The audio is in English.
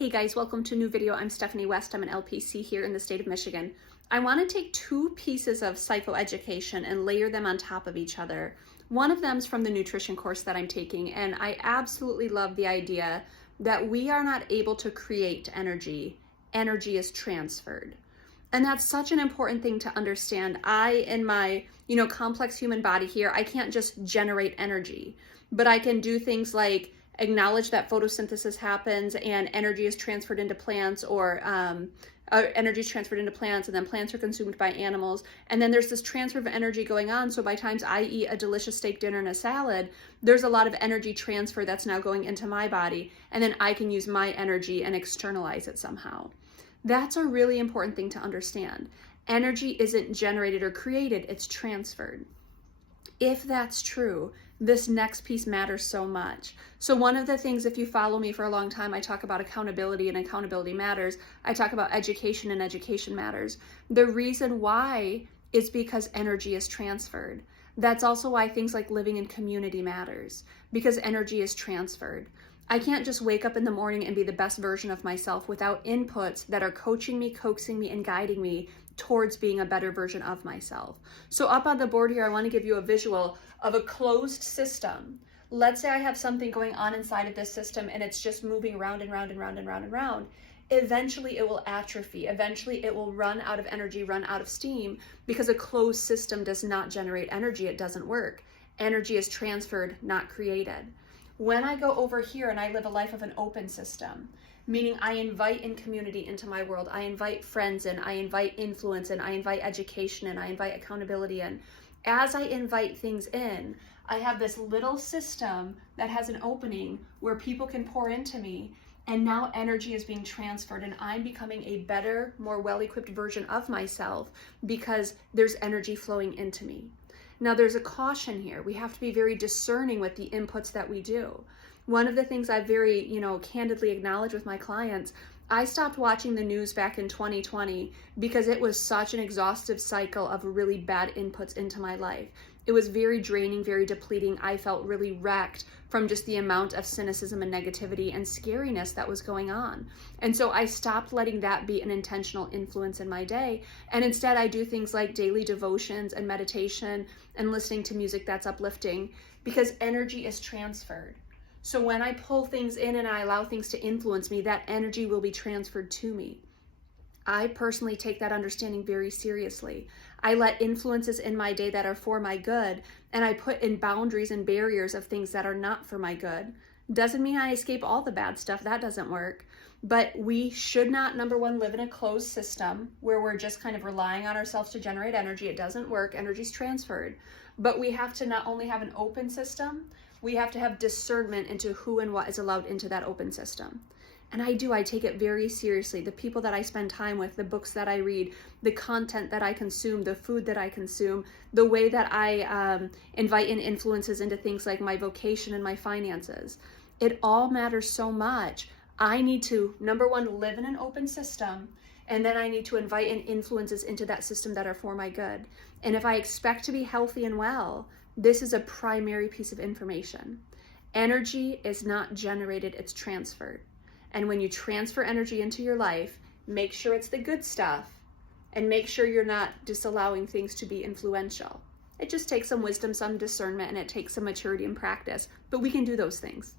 Hey guys, welcome to a new video. I'm Stephanie West. I'm an LPC here in the state of Michigan. I want to take two pieces of psychoeducation and layer them on top of each other. One of them is from the nutrition course that I'm taking, and I absolutely love the idea that we are not able to create energy. Energy is transferred. And that's such an important thing to understand. In my, complex human body here, I can't just generate energy, but I can do things like acknowledge that photosynthesis happens and energy is transferred into plants, or energy is transferred into plants, and then plants are consumed by animals. And then there's this transfer of energy going on. So by times I eat a delicious steak dinner and a salad, there's a lot of energy transfer that's now going into my body. And then I can use my energy and externalize it somehow. That's a really important thing to understand. Energy isn't generated or created, it's transferred. If that's true, this next piece matters so much. So one of the things, if you follow me for a long time, I talk about accountability and accountability matters. I talk about education and education matters. The reason why is because energy is transferred. That's also why things like living in community matters, because energy is transferred. I can't just wake up in the morning and be the best version of myself without inputs that are coaching me, coaxing me, and guiding me towards being a better version of myself. So up on the board here, I want to give you a visual of a closed system. Let's say I have something going on inside of this system and it's just moving round and round and round and round and round. Eventually it will atrophy. Eventually it will run out of energy, run out of steam, because a closed system does not generate energy. It doesn't work. Energy is transferred, not created. When I go over here and I live a life of an open system, meaning I invite in community into my world, I invite friends in, I invite influence in, I invite education in, I invite accountability in. As I invite things in, I have this little system that has an opening where people can pour into me, and now energy is being transferred and I'm becoming a better, more well-equipped version of myself because there's energy flowing into me. Now there's a caution here. We have to be very discerning with the inputs that we do. One of the things I very, candidly acknowledge with my clients, I stopped watching the news back in 2020 because it was such an exhaustive cycle of really bad inputs into my life. It was very draining, very depleting. I felt really wrecked from just the amount of cynicism and negativity and scariness that was going on. And so I stopped letting that be an intentional influence in my day. And instead I do things like daily devotions and meditation and listening to music that's uplifting, because energy is transferred. So when I pull things in and I allow things to influence me, that energy will be transferred to me. I personally take that understanding very seriously. I let influences in my day that are for my good, and I put in boundaries and barriers of things that are not for my good. Doesn't mean I escape all the bad stuff. That doesn't work. But we should not, number one, live in a closed system where we're just kind of relying on ourselves to generate energy. It doesn't work. Energy's transferred. But we have to not only have an open system, we have to have discernment into who and what is allowed into that open system. And I take it very seriously. The people that I spend time with, the books that I read, the content that I consume, the food that I consume, the way that I invite in influences into things like my vocation and my finances. It all matters so much. I need to, number one, live in an open system, and then I need to invite in influences into that system that are for my good. And if I expect to be healthy and well, this is a primary piece of information. Energy is not generated, it's transferred. And when you transfer energy into your life, make sure it's the good stuff, and make sure you're not disallowing things to be influential. It just takes some wisdom, some discernment, and it takes some maturity and practice, but we can do those things.